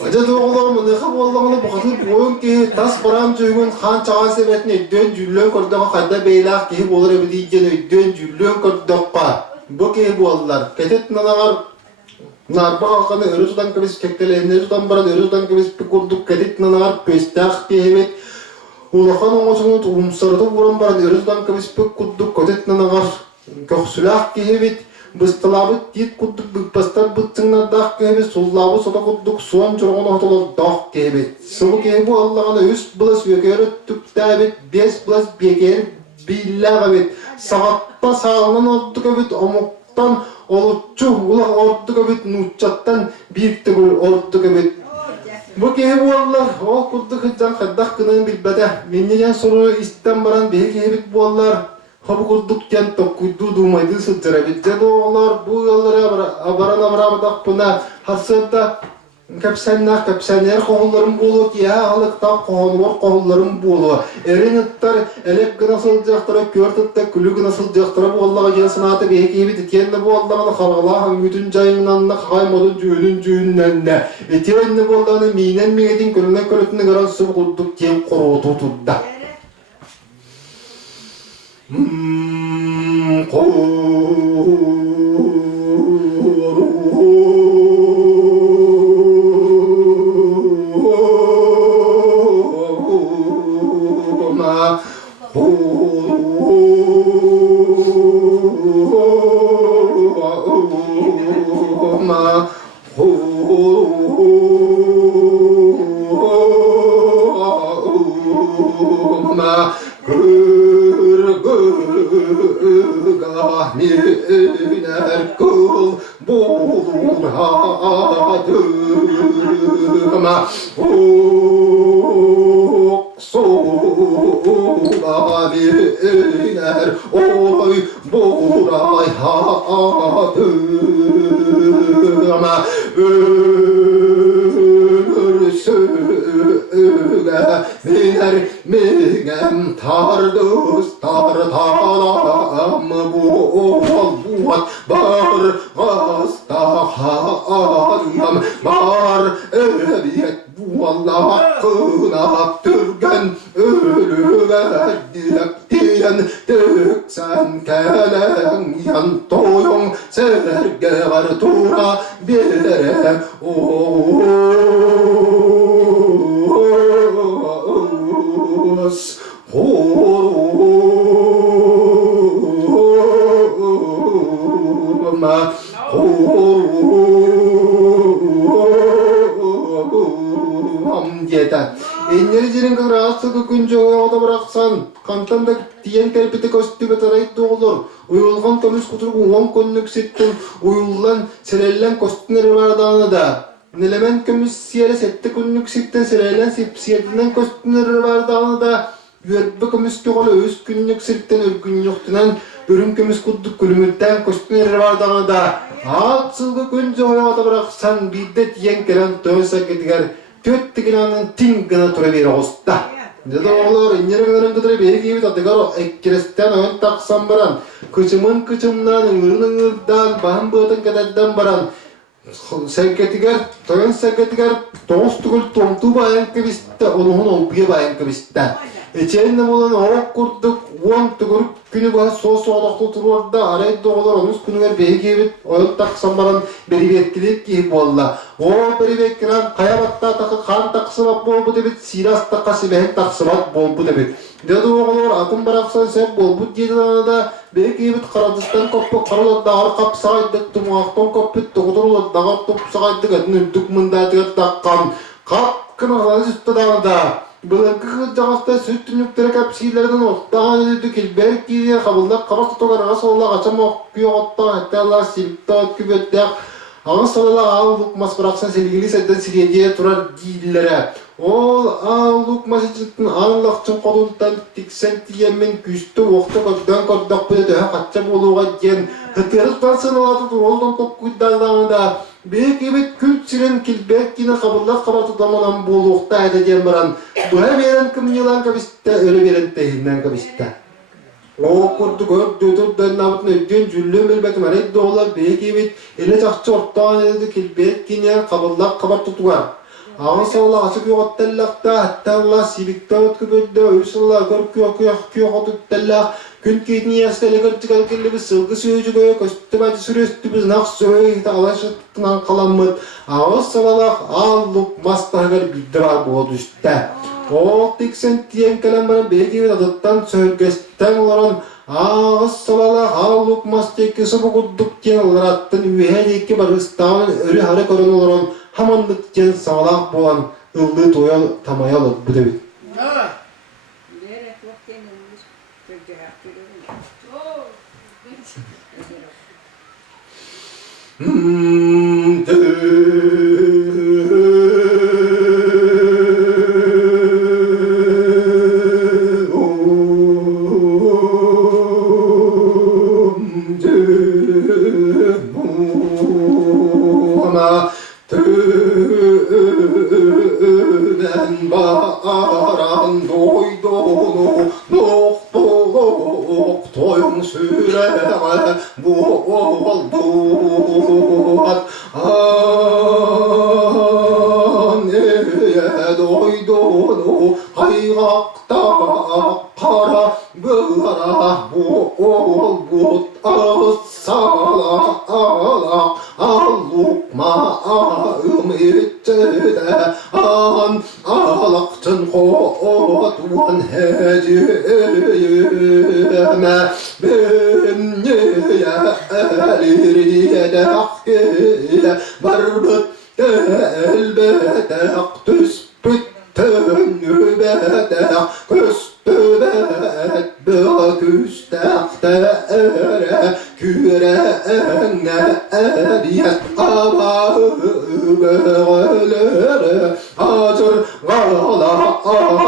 Acaba oğlum ne kadar oğlumunu bu kadar boyun ki tas param çoğun kan çağan sebebine dön cüllön korduk kadar beylak ki olur bir diyeceğine dön cüllön korduk pa bu ki bu oldular ketet nalar narba kalkanı örüzden kebis kektelerine sudan baran örüzden kebis kurduk ketet nalar pestak ki evet Улахан оңосуну умсарды буран баран өрүздөн кебиспек куддук көтетнанагар көксүлак кебит быстылабыт тит куддук быкпастар бытсыңнардак кебит суллабы сода куддук суан жоргону отолор дак кебит сылы кебу аллагана үс булас өкөрү түктәбит бес булас бекер биллагабит сагатта сагынан отду кебит омуктан олуччу улак отду кебит нуччаттан бириктигил отду кебит Bu kehe bu Allah, o kurduk hıccan kaddak kınığın bilbede. Minniyken soru isten baran bir kehebit bu Allah. Ha bu kurduk ken tokkuydu durmaydı sıccara bitce de oğlar. Bu yollara abarana barabadak buna. Hasırda kapsenler qoğullarım bulu ki ya alıkta qoğullarım bulu. Erin ıttar, elek gınasılcaktara, kört ıttar, külü gınasılcaktara bu Allah'a gelsin atı bir kehebit etkenle bu Allah'ın xalqala bütün cayınlanla haymadın cüğünün cüğünlenle. Etiyenle bu Allah'ın minen miyedin kölüne kölütünü garan su kurduk ken qoru tutudda. Miner kul bulur hadıma Oksuğa miner oy buray hadıma Ölürsüge miner mingem tardus tartalam bu buat bar gasta hadyam bar eviyet bu Allah hakkına türgen ölüver dilek diyen tüksen kelen yan toyun var tura berem os horuma amjeta enleri jirin ka rahatsızlık günce oyada bıraksan kantamda diyen kelpete kostüme tarayıp olur. Uyulgan kömüş kuturuk 10 günlük sittim. Uyulan selellen kostümleri vardağına da. Nelemen kömüş siyere 7 günlük sitten selellen siyetinden kostümleri vardağına da. Yörbe kömüş kökolu 3 günlük sirtten örgün yoktunan ürün kömüş kutluk külümütten kostümleri vardağına da. Atsılgı günce oyada bıraksan bir diyen kelen dönse getiger. Töt tiginanın tingana tura bir hosta. Dedi oğlar, inceliklerin kıdırı bir gibi tadıgar ekkiresten ön taksan baran. Kıçımın kıçımdan, ığırın ığırdan, bahın bığıtın kadardan baran. Sergetiger, toyun sergetiger, toğuz tugul tomtu bayan kibiste, onuhun olpuya bayan kibiste. Eçeğinde bulan oğuk kurduk, uan tuguruk günü bağı soğuk soğukta tururda araydı oğlar, onuz günüger beyi gibi oyun taksan baran beri bekkilik gibi bolla. O beri bekkiren kaya batta takı kan taksımak bol bu debit, siras takası behin taksımak bol bu debit. Dedi oğlar, atın bıraksan sen bol bu dedi da beyi gibi karadıstan koppu karıla dağır kapsaydık, tumuaqton koppu tuğdurula dağır topsaydık, adın ündük mındadığı takkan. Kapkın ağız üstü dağda. Bırakı cağızda süt tünükleri kapsilerden ottağın edildi kilberk giyiyor kabıldak kabasta togar ağız oğla kaçam okuyor otta hatta Allah silipte ötkü böttek ağız oğla ağlık mas bıraksan sevgili sedden siliyeciye turar giyillere ol ağlık mas için ağlakçın kodundan tiksen tiyemin küstü oqta koddan koddak bile döhe kaçam oluğa gen hıtırık tansın oğlatı duroldan top kuydağında büyük evet kült siren kilberk yine kabullar kabatı damanan buluqta edeceğim baran. Buna veren kim yılan kabiste, öyle veren tehinden kabiste. O kurdu gördüğü dönüp ödün cüllüm elbette maraydı oğlar büyük evet ele çakçı ortağın edildi kilberk yine kabullar kabat tutuğa. Ağız Allah açık yok attellakta, hatta Allah silikte ötkü böldü, öysülla görkü yok otutellak. Gün keydini yastayla kırtıkal kelli bir sılgı suyucu göğe köstü bacı sürüstü biz naq söğe alaşıttından kalanmıd. Ağız salalak ağlık mastağır bildi var bu düşte. O tiksen tiyen kalem bana belki adıttan sörgesten olaran ağız salalak ağlık mastekisi bu kudduk diyen olar attın üyeliki barıstağın ölü harı koran olaran hamanlık diyen sağlak boğan ıldığı toyal tamayalı bu debi. Baran doydunu noktoluk toyun süreme bu oldu aneye doydunu haygakta kara gıra bu olgut ağız salak alukma ağım içede an alakçın koduan hecime ben niye eliriye dahkiye barbıt elbette tüspüttün nübete köstübet böküstekte ere küreğine ebiyet abağı böğülere acır gala ara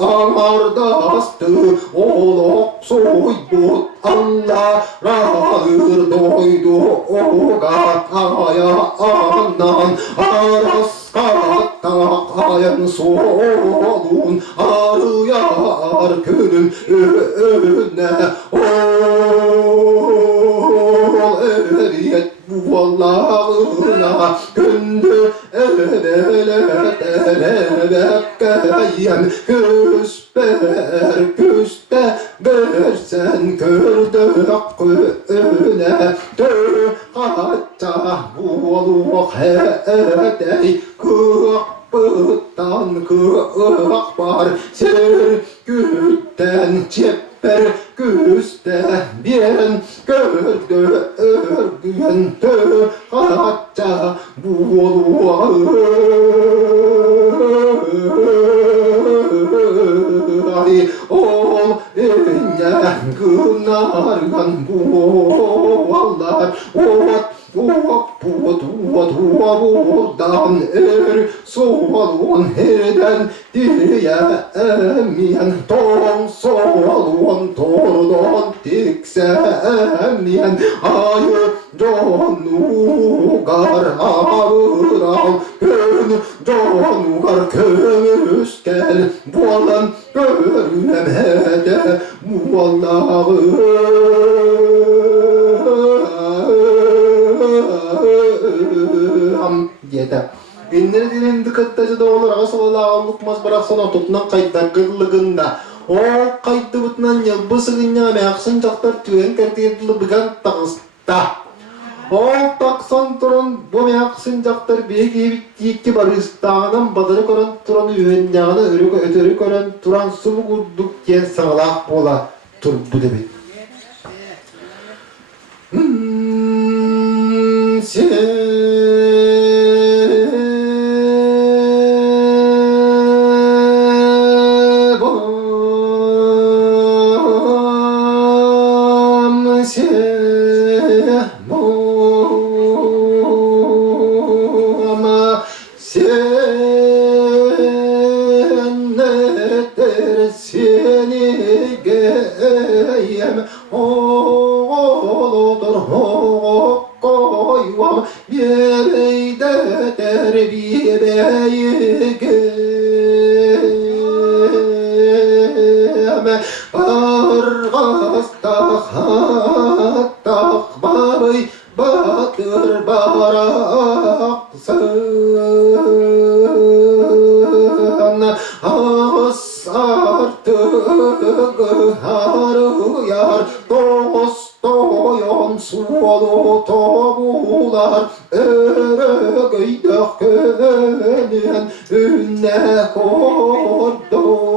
amardastı olok soydut Allah rahır doydu ogat aya anan aras katta kayan solun arıyar könül önüne ol eriyet bu Allah'ına gündü ebekkeyen küste versen kördük öne tö kaç Sualuq hedey kık bıttan kık bar Sergütten çepper güste biren görgün tö kaça buluğa ay ol engen gınargan buğalar buradan solun herden diyemeyen ton solun tordan tiksemeyen ayı canugar ağıran canugar kömüskel bualan görünemede muallağı yeter. Enleri dilim dıkıttacı da olur. Ağa soğala ağlıkmaz bırak sana toplan kayda kırlıgında. O kaydı bıtınan yılbısı dünyame aksın çaktar tüyen kertiyetli bıgan tağısta. O taksan turun bu me aksın çaktar beki bitki barıstağından badırı koran turan üvenyanı örükü ötörü koran turan su kurduk diyen sağlak bola tur bu demek. Batır baraksın Ağız artık harıyar Dost doyan sualı tabular Örgüydük gönlün ünne korduk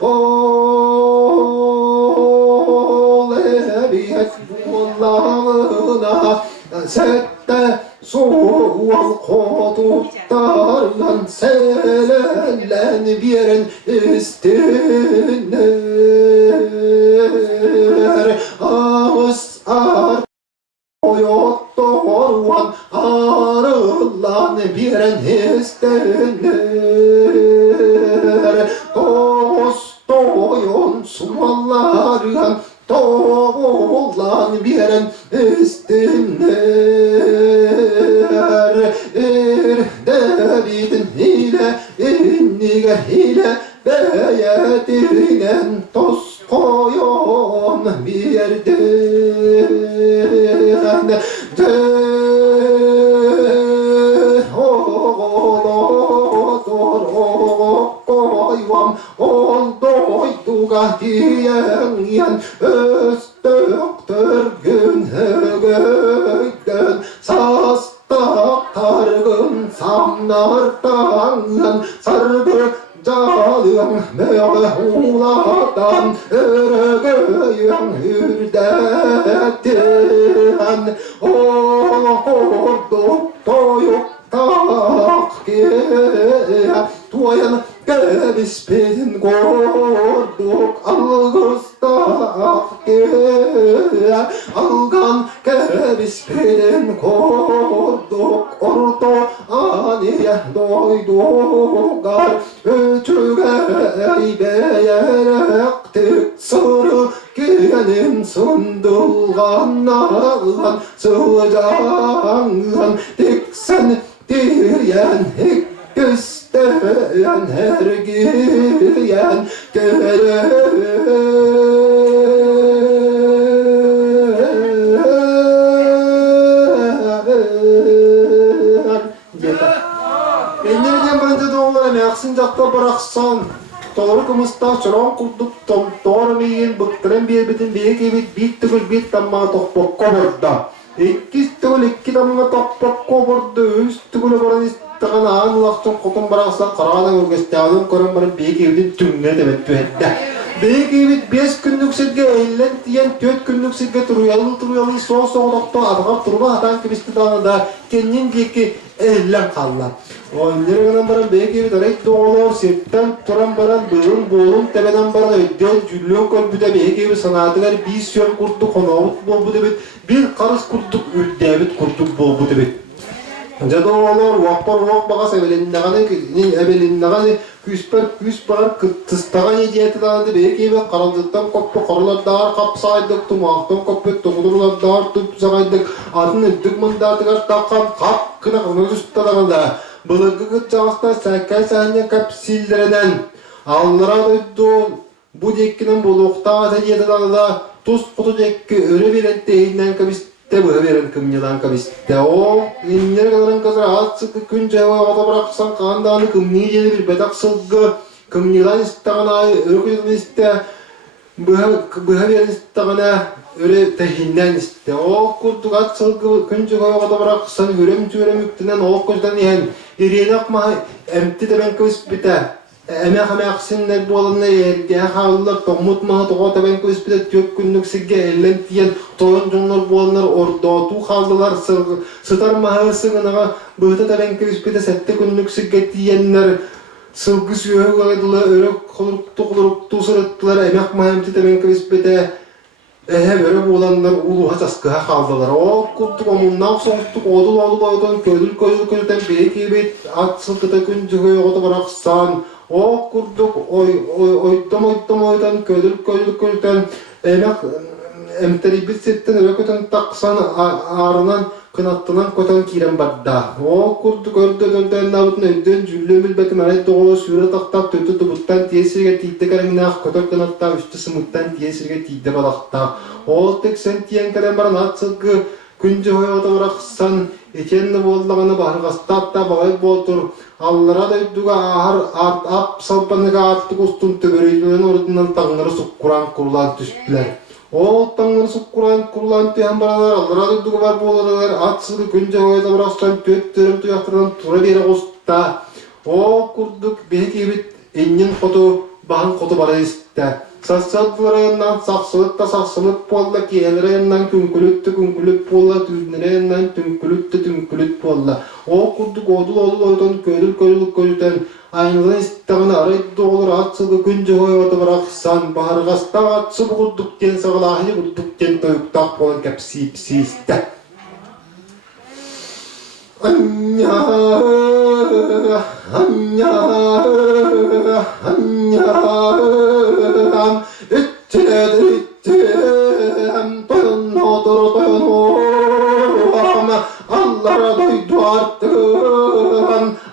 Ol ebiyet bullağına Sette soğan koduklardan Selenlen birin istinler Ağız ar Oyot doğruan arılan birin istenir Dost doyun sumallardan Doğulan birin istinler David'in hile inniger hile Beyedinen toz koyun bir yerden koyvam oldoyduga diyen Östüktür günhögöydün Sastak targın samnardan Sardı Calın mehuladan örgüyün hürdetten Ol korduk doyuk takkiye Tuayan gebispedin korduk algıstakkiye Algan gebispedin korduk orto aniye doydugar Ötüge beyrektik sırı Gelin sundulğanağın Sıcağın diksen diyen hik Gösteyen her giyen Enlerden bence doğulara ne aksıncakta bıraksan Doğru kımızda çoran kulduk doğru meyin bıktırın bir bitin bir gibi bir tıkıl bir tamma tohbok kovarda Ikkistugul ikki damga tappak kobordu üstugul baran istagan ağın laqçın qotun baraqsan qarağadan örgestağın koran baran beyik evdin tüngüne demet tühette. Beyik evit 5 günlük sirge eylен diyen 4 günlük sirge turuyalı soğuqta adğap turba atan kibisти dağında kennin deki eylен qalla. Onlardan baran beyik evit arayt doğulur sirtten turan baran bığın bolun tebeden baran ödden cüllön kölbüde beyik evit sanatıgar bir sön kurdu konavut bolbu debet bir qarış kurduk ürdebit kurduk bolbu debet. Jada olur vaq bagas ebelindigani küspar tıstagan ediyeti dağındı beyki ve karanlıktan koppu korular dağır kapsaydık tumaqtan koppu toğdurlar dağır tüpsagaydık adın üddük mındardıgar taqan qap kına qınız üstadağında bılıgı çağısta sәккәй sahne kapsillerden allara duydu bu dekkinin buluqta ediyeti dağında tuz kutu dekki örü belette eğinden kabis Tebih veren kımnyadan kabiste o inler kalan kazar atsı gün cevabı bıraksan kandanı kımniye jeli bir bedak sılgı kımnyadan istağına örgüden iste bıha veren istağına öyle tehinden iste o kurduk at sılgı gün cevabı bıraksan hürem yüktünen o kuzdan yen iriyene akma emti de ben kıvıs bite Emek sinler bu alanlar yerge havlular toğmut mağı toğa taban kıspide tök günlük sigge ellen tiyen toyuncunlar bu alanlar ordotu havlular sıtar mağı sığınağa bıhta taban kıspide sette günlük sigge tiyenler sılgı süyöğü gaydılar örek kuluruktu sırıttılar emek mahemti taban kıspide böyle bu alanlar uluğa çaskığa havlular o kurduk omundan soğuttuk odul oydan ködül beyki beyt at sılgıda güncüğü oda bıraksan o kurduk oydum oydan ködül emek emteri bir setten ököten taksan ağrınan kınattınan kotan kiren badda o kurduk ördön nabıtın ödön cüllömül betin arayt doğulu sürü taktap tötü tubuttan tiyesirge tiyde karenginaq kotan kınatta üstü sımıttan tiyesirge tiyde balakta o tek sen tiyen karen baran atsılgı Күнжі ойғада бұрақсан, екенді болдығыны барғастап та бағай болтыр. Аллара дөйдіға ап салпаныға атты құстың төберейден ордынан таңыры сұққұран құрлан түстілер. Ол таңыры сұққұран құрлан түйен баралар, аллара дөйдіға бар болдығылар, атсылы күнжі ойғада бұрақсан төттірім тұяқтырдан тұра бері құстта. О күрдік бек ебет еннен қоты, бағын қоты бара есітті. Сасадыларынан сақсылып болла, кейлерінен күнкүліп болла, түзнерінен түнкүліп болла. О күрдік одыл ойдан көділ айнылан істіғаны арайды олар атсылы күнжі ойғады бірақсан, бағырғастан атсы бұғырдықтен сағылағылы бұғырдықтен тойықтақ болан кәпсейіпсейісті. Allara doydu artık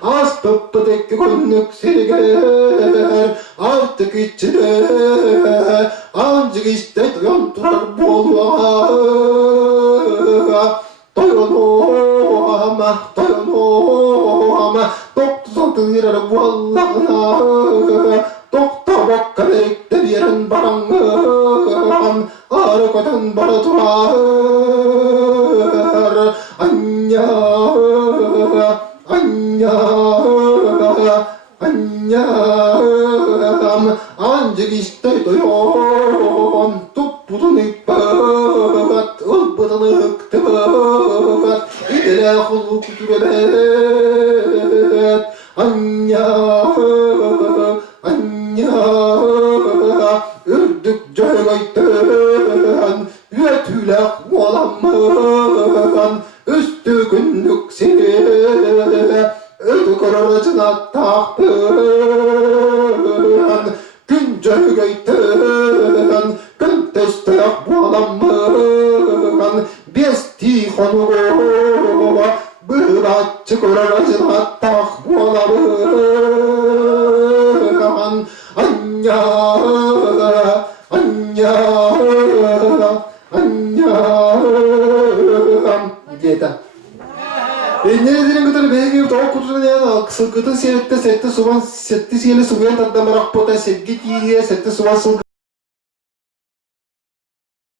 az pıppıdaki günlük silger artık içine ancak işte yantırar bolluğa doyunama doktu verir vallahına dokta bakka bekte verin baranın arkadan bara durar Anyam ancak işte doyon topludun ikbat ılbıdın ıktıbat idele kuluk dürebet Anyam ürdük cöğaytın üretülek olamın üstü günlük seni ödük aracına taktın günce gaytın gün testek bulamın besti konu bırakçık aracına tak bulamın anyam yeter. Nereden kadar belki daha kutudan ya kısa kıtın sette suban sette siyeli suyan tadda marak pota sevgi tiye sette suban